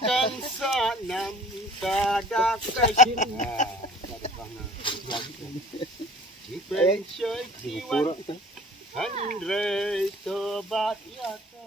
kan sanam kadakasin Ipen syoy kiwan Andre tobat yata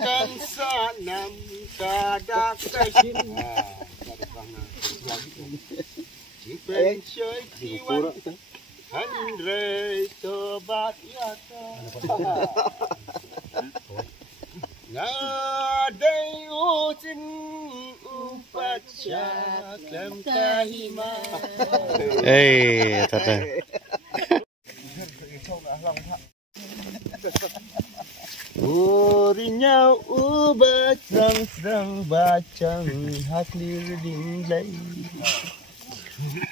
kan sanam kadakasin Ipen syoy kiwan Andre tobat yata Ngadai usin upaca Klem kahima tata. Urinya ubat serang bacang haklir dinglai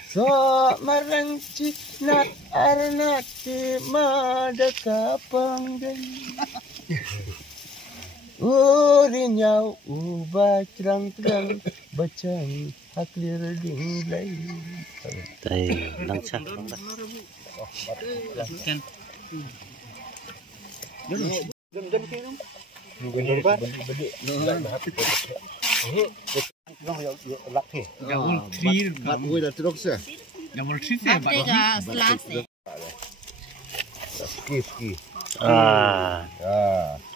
So marangci na arnati madaka panggan Urinya ubat serang bacang haklir dinglai Tay langsa.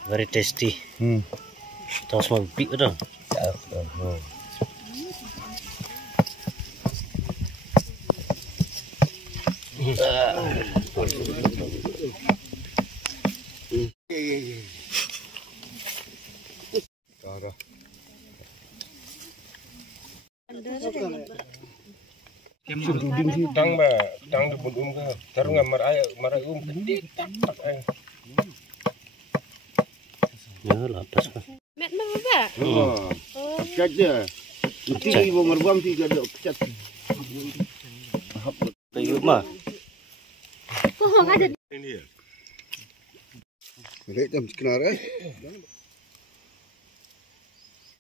Very tasty. Tos mau big dong. Tang ba, tang di bundum ka. Tarung maray gede tak ay. Ya lapas pa. Mat mo ba? Kat dia. Ti ibu merbam ti ada kat. Tayo ma. Oh, ada. Ini ya. Mereka jam sekitar